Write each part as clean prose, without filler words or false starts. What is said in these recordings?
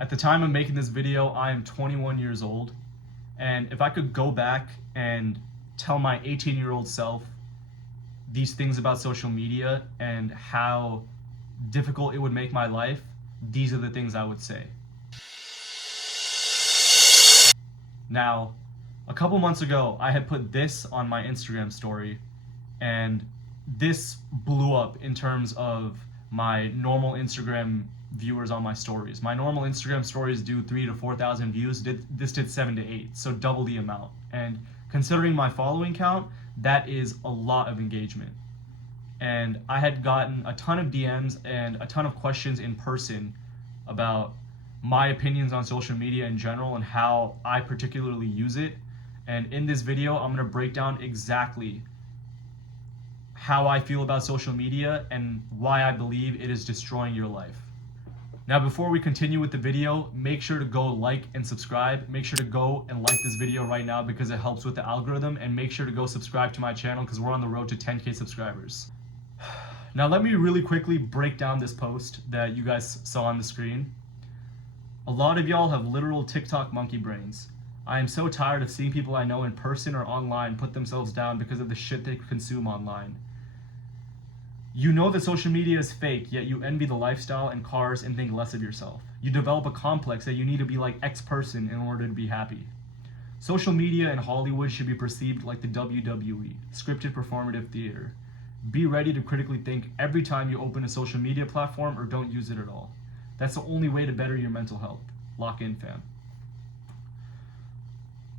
At the time of making this video, I am 21 years old, and if I could go back and tell my 18-year-old self these things about social media and how difficult it would make my life, these are the things I would say. Now, a couple months ago, I had put this on my Instagram story, and this blew up in terms of my normal Instagram viewers on my stories. My normal Instagram stories do 3,000 to 4,000 views. This did 7,000 to 8,000, so double the amount. And considering my following count, that is a lot of engagement. And I had gotten a ton of DMs and a ton of questions in person about my opinions on social media in general and how I particularly use it. And in this video, I'm going to break down exactly how I feel about social media and why I believe it is destroying your life. Now, before we continue with the video, make sure to go like and subscribe. Make sure to go and like this video right now because it helps with the algorithm, and make sure to go subscribe to my channel because we're on the road to 10K subscribers. Now, let me really quickly break down this post that you guys saw on the screen. A lot of y'all have literal TikTok monkey brains. I am so tired of seeing people I know in person or online put themselves down because of the shit they consume online. You know that social media is fake, yet you envy the lifestyle and cars and think less of yourself. You develop a complex that you need to be like X person in order to be happy. Social media and Hollywood should be perceived like the WWE, scripted performative theater. Be ready to critically think every time you open a social media platform or don't use it at all. That's the only way to better your mental health. Lock in, fam.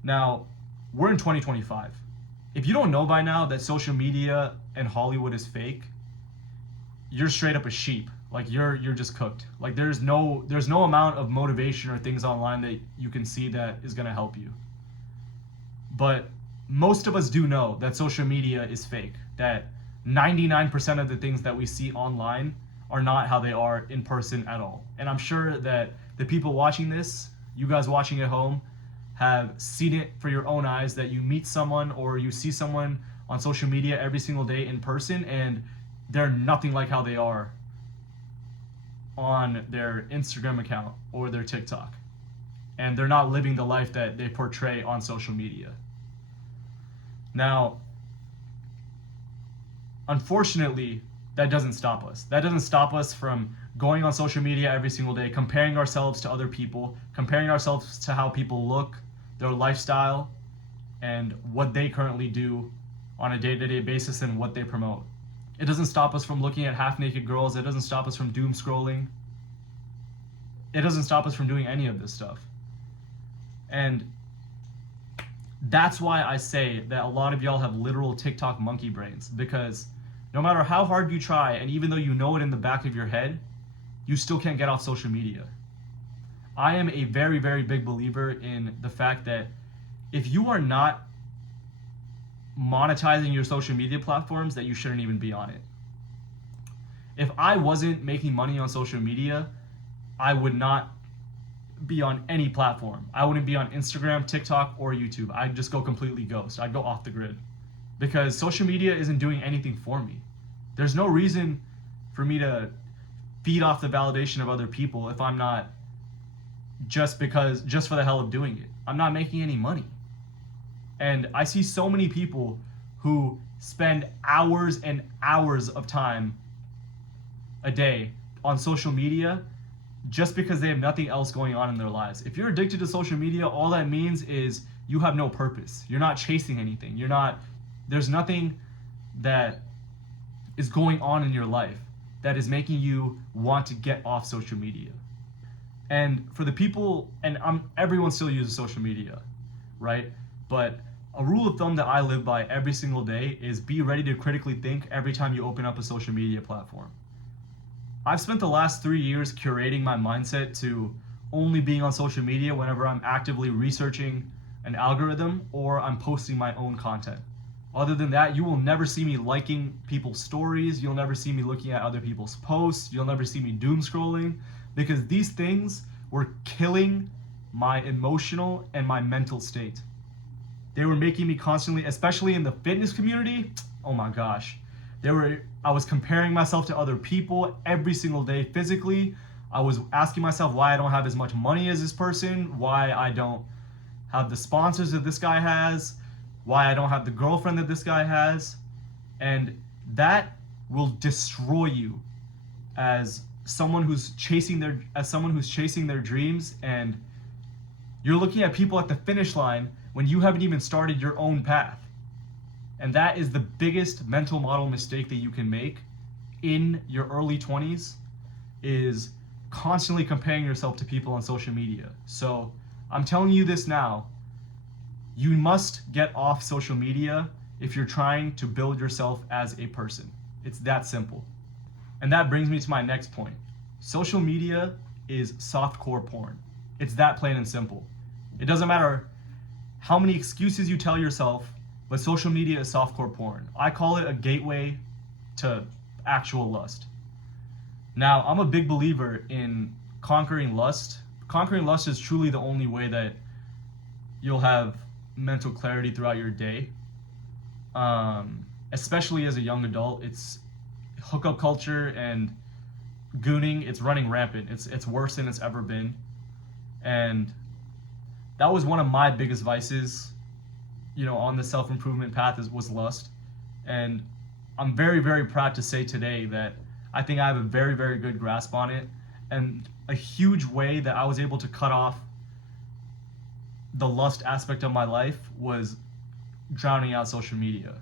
Now, we're in 2025. If you don't know by now that social media and Hollywood is fake, you're straight up a sheep. Like you're just cooked. Like there's no amount of motivation or things online that you can see that is gonna help you. But most of us do know that social media is fake, that 99% of the things that we see online are not how they are in person at all. And I'm sure that the people watching this, you guys watching at home, have seen it for your own eyes, that you meet someone or you see someone on social media every single day in person and they're nothing like how they are on their Instagram account or their TikTok. And they're not living the life that they portray on social media. Now, unfortunately, that doesn't stop us. That doesn't stop us from going on social media every single day, comparing ourselves to other people, comparing ourselves to how people look, their lifestyle, and what they currently do on a day-to-day basis and what they promote. It doesn't stop us from looking at half-naked girls. It doesn't stop us from doom scrolling. It doesn't stop us from doing any of this stuff. And that's why I say that a lot of y'all have literal TikTok monkey brains, because no matter how hard you try, and even though you know it in the back of your head, you still can't get off social media. I am a very, very big believer in the fact that if you are not monetizing your social media platforms, that you shouldn't even be on it. If I wasn't making money on social media, I would not be on any platform. I wouldn't be on Instagram, TikTok, or YouTube. I'd just go completely ghost. I'd go off the grid because social media isn't doing anything for me. There's no reason for me to feed off the validation of other people if I'm not just for the hell of doing it. I'm not making any money. And I see so many people who spend hours and hours of time a day on social media just because they have nothing else going on in their lives. If you're addicted to social media, all that means is you have no purpose. You're not chasing anything. There's nothing that is going on in your life that is making you want to get off social media. And for the people, and everyone still uses social media, right? But a rule of thumb that I live by every single day is be ready to critically think every time you open up a social media platform. I've spent the last 3 years curating my mindset to only being on social media whenever I'm actively researching an algorithm or I'm posting my own content. Other than that, you will never see me liking people's stories. You'll never see me looking at other people's posts. You'll never see me doom scrolling, because these things were killing my emotional and my mental state. They were making me constantly, especially in the fitness community, oh my gosh. I was comparing myself to other people every single day physically. I was asking myself why I don't have as much money as this person, why I don't have the sponsors that this guy has, why I don't have the girlfriend that this guy has. And that will destroy you as someone who's chasing their dreams, and you're looking at people at the finish line when you haven't even started your own path. And that is the biggest mental model mistake that you can make in your early 20s, is constantly comparing yourself to people on social media. So I'm telling you this now, you must get off social media if you're trying to build yourself as a person. It's that simple. And that brings me to my next point. Social media is softcore porn. It's that plain and simple. It doesn't matter how many excuses you tell yourself, but social media is softcore porn. I call it a gateway to actual lust. Now, I'm a big believer in conquering lust. Conquering lust is truly the only way that you'll have mental clarity throughout your day. Especially as a young adult, it's hookup culture and gooning. It's running rampant. It's worse than it's ever been. And that was one of my biggest vices, on the self-improvement path was lust. And I'm very, very proud to say today that I think I have a very, very good grasp on it. And a huge way that I was able to cut off the lust aspect of my life was drowning out social media.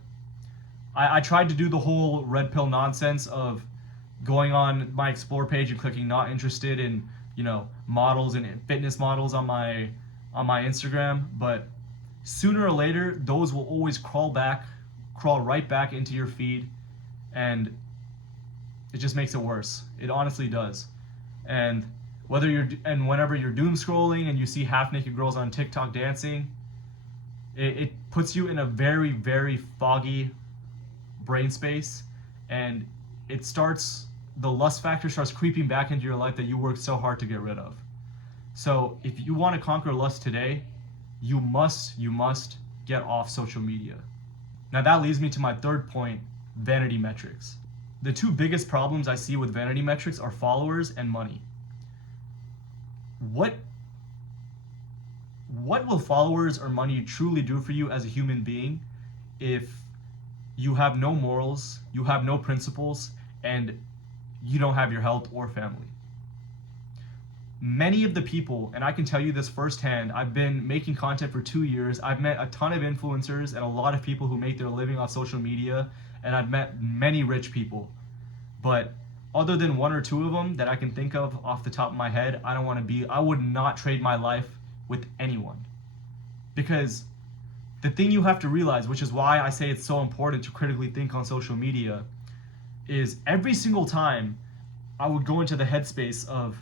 I tried to do the whole red pill nonsense of going on my explore page and clicking not interested in, models and fitness models on my Instagram, but sooner or later those will always crawl right back into your feed, and it just makes it worse. It honestly does. And whenever you're doom scrolling and you see half naked girls on TikTok dancing, it puts you in a very, very foggy brain space, and the lust factor starts creeping back into your life that you worked so hard to get rid of. So if you want to conquer lust today, you must get off social media. Now that leads me to my third point, vanity metrics. The two biggest problems I see with vanity metrics are followers and money. What will followers or money truly do for you as a human being if you have no morals, you have no principles, and you don't have your health or family? Many of the people, and I can tell you this firsthand, I've been making content for 2 years. I've met a ton of influencers and a lot of people who make their living off social media, and I've met many rich people. But other than one or two of them that I can think of off the top of my head, I would not trade my life with anyone. Because the thing you have to realize, which is why I say it's so important to critically think on social media, is every single time I would go into the headspace of,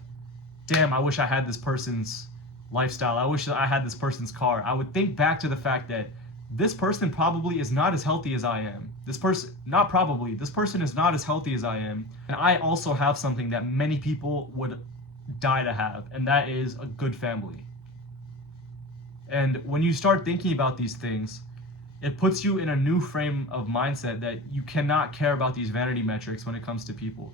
damn, I wish I had this person's lifestyle. I wish I had this person's car. I would think back to the fact that this person probably is not as healthy as I am. This person is not as healthy as I am. And I also have something that many people would die to have, and that is a good family. And when you start thinking about these things, it puts you in a new frame of mindset that you cannot care about these vanity metrics when it comes to people.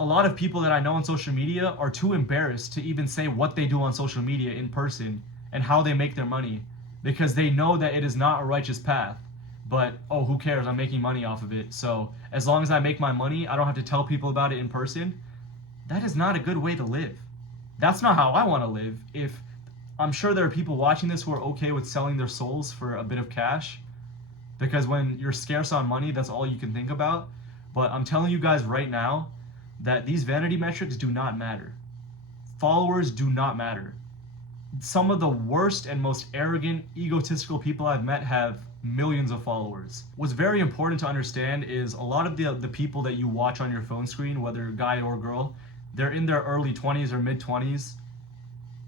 A lot of people that I know on social media are too embarrassed to even say what they do on social media in person and how they make their money, because they know that it is not a righteous path. But, who cares? I'm making money off of it. So as long as I make my money, I don't have to tell people about it in person. That is not a good way to live. That's not how I want to live. I'm sure there are people watching this who are okay with selling their souls for a bit of cash, because when you're scarce on money, that's all you can think about. But I'm telling you guys right now that these vanity metrics do not matter. Followers do not matter. Some of the worst and most arrogant, egotistical people I've met have millions of followers. What's very important to understand is a lot of the people that you watch on your phone screen, whether guy or girl, they're in their early 20s or mid 20s.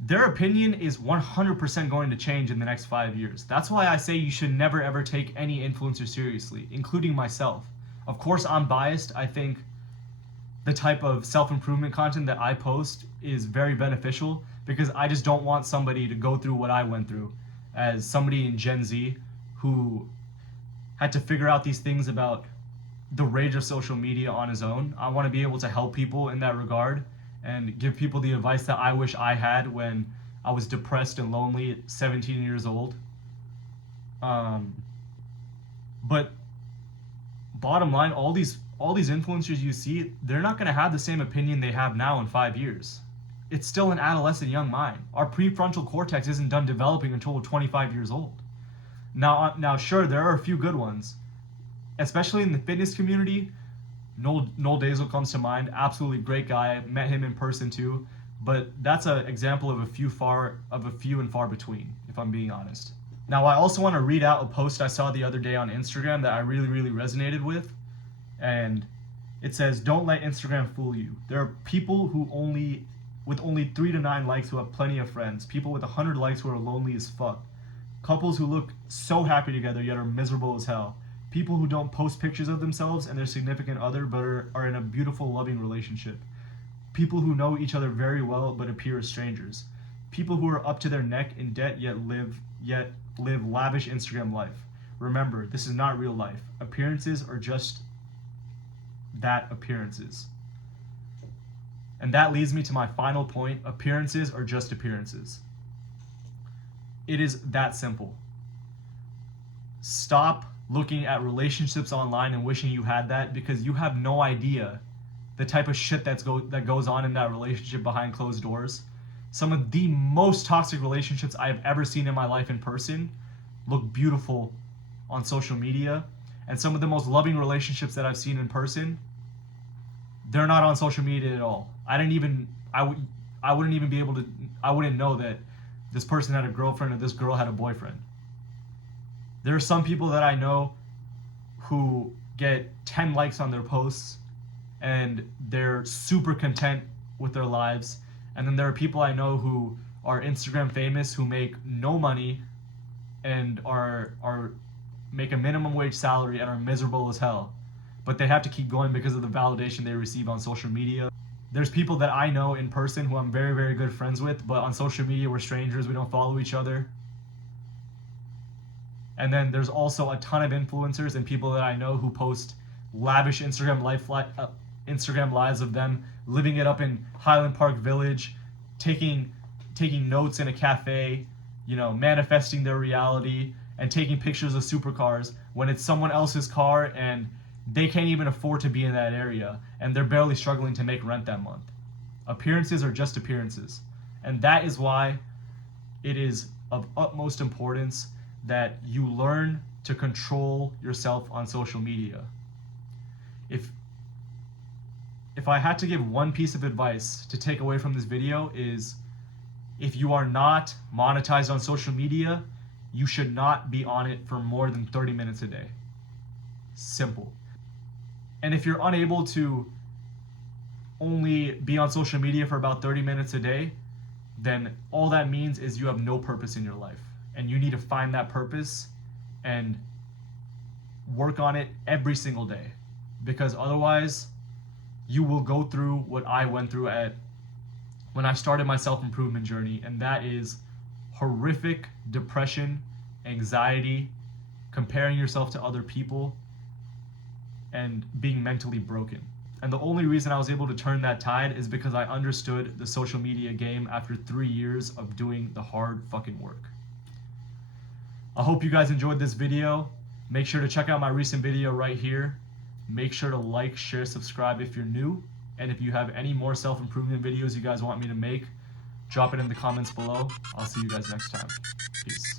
Their opinion is 100% going to change in the next 5 years. That's why I say you should never ever take any influencer seriously, including myself. Of course, I'm biased. I think the type of self-improvement content that I post is very beneficial, because I just don't want somebody to go through what I went through as somebody in Gen Z who had to figure out these things about the rage of social media on his own. I want to be able to help people in that regard, and give people the advice that I wish I had when I was depressed and lonely at 17 years old. But bottom line, all these influencers you see, they're not going to have the same opinion they have now in 5 years. It's still an adolescent young mind. Our prefrontal cortex isn't done developing until we're 25 years old. Now, sure, there are a few good ones, especially in the fitness community. Noel Dazel comes to mind. Absolutely great guy. Met him in person too, but that's an example of a few and far between, if I'm being honest. Now, I also want to read out a post I saw the other day on Instagram that I really, really resonated with, and it says, "Don't let Instagram fool you. There are people with only 3 to 9 likes who have plenty of friends. People with 100 likes who are lonely as fuck. Couples who look so happy together yet are miserable as hell. People who don't post pictures of themselves and their significant other but are in a beautiful, loving relationship. People who know each other very well but appear as strangers. People who are up to their neck in debt yet live lavish Instagram life. Remember, this is not real life. Appearances are just that, appearances." And that leads me to my final point. Appearances are just appearances. It is that simple. Stop looking at relationships online and wishing you had that, because you have no idea the type of shit that goes on in that relationship behind closed doors. Some of the most toxic relationships I have ever seen in my life in person look beautiful on social media, and some of the most loving relationships that I've seen in person, they're not on social media at all. I wouldn't even be able to, I wouldn't know that this person had a girlfriend or this girl had a boyfriend. There are some people that I know who get 10 likes on their posts and they're super content with their lives. And then there are people I know who are Instagram famous, who make no money and are make a minimum wage salary and are miserable as hell. But they have to keep going because of the validation they receive on social media. There's people that I know in person who I'm very, very good friends with, but on social media we're strangers, we don't follow each other. And then there's also a ton of influencers and people that I know who post lavish Instagram lives of them living it up in Highland Park Village, taking notes in a cafe, manifesting their reality and taking pictures of supercars when it's someone else's car and they can't even afford to be in that area and they're barely struggling to make rent that month. Appearances are just appearances. And that is why it is of utmost importance that you learn to control yourself on social media. If I had to give one piece of advice to take away from this video, is if you are not monetized on social media, you should not be on it for more than 30 minutes a day. Simple. And if you're unable to only be on social media for about 30 minutes a day, then all that means is you have no purpose in your life. And you need to find that purpose and work on it every single day. Because otherwise, you will go through what I went through when I started my self-improvement journey, and that is horrific depression, anxiety, comparing yourself to other people, and being mentally broken. And the only reason I was able to turn that tide is because I understood the social media game after 3 years of doing the hard fucking work. I hope you guys enjoyed this video. Make sure to check out my recent video right here. Make sure to like, share, subscribe if you're new. And if you have any more self-improvement videos you guys want me to make, drop it in the comments below. I'll see you guys next time. Peace.